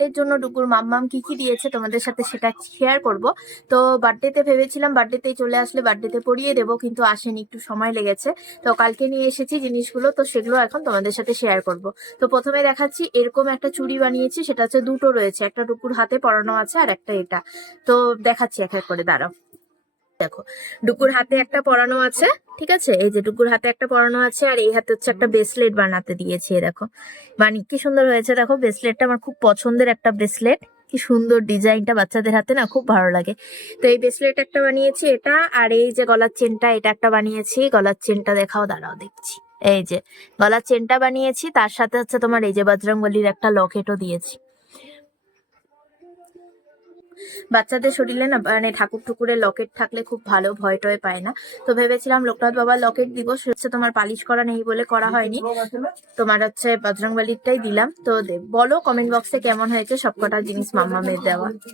এর জন্য ডুগুর মাম্মাম কি কি দিয়েছে তোমাদের সাথে সেটা শেয়ার করব। তো বার্থডেতে ভেবেছিলাম বার্থডেতেই চলে আসলে বার্থডেতে পরিয়ে দেবো, কিন্তু আসেনি, একটু সময় লেগেছে। তো কালকে নিয়ে এসেছি জিনিসগুলো, তো সেগুলো এখন তোমাদের সাথে শেয়ার করব। তো প্রথমে দেখাচ্ছি, এরকম একটা চুড়ি বানিয়েছি, সেটা হচ্ছে দুটো রয়েছে, একটা ডুগুর হাতে পরানো আছে আর একটা এটা। তো দেখাচ্ছি এক এক করে, দাঁড়াও। দেখো, ডুকুর হাতে একটা পরানো আছে, ঠিক আছে, এই যে ডুকুর হাতে একটা পরানো আছে, আর এই হাতে হচ্ছে একটা ব্রেসলেট বানাতে দিয়েছি। এই দেখো, মানে কি সুন্দর হয়েছে দেখো, ব্রেসলেটটা আমার খুব পছন্দের একটা ব্রেসলেট। কি সুন্দর ডিজাইনটা, বাচ্চাদের হাতে না খুব ভালো লাগে। তো এই ব্রেসলেট একটা বানিয়েছি এটা, আর এই যে গলার চেনটা, এটা একটা বানিয়েছি। গলার চেনটা দেখাও, দাঁড়াও দেখছি। এই যে গলার চেনটা বানিয়েছি, তার সাথে হচ্ছে তোমার এই যে বজরংবলীর একটা লকেটও দিয়েছি। বাচ্চাদের শরীরে না মানে ঠাকুর ঠুকুরের লকেট থাকলে খুব ভালো, ভয় টয় পায় না। তো ভেবেছিলাম লোকনাথ বাবার লকেট দিব, সে হচ্ছে তোমার পালিশ করা নেই বলে করা হয়নি, তোমার হচ্ছে বজরংবলীরটাই দিলাম। তো বলো কমেন্ট বক্সে কেমন হয়েছে সবকটা জিনিস মাম্মামের দেওয়া।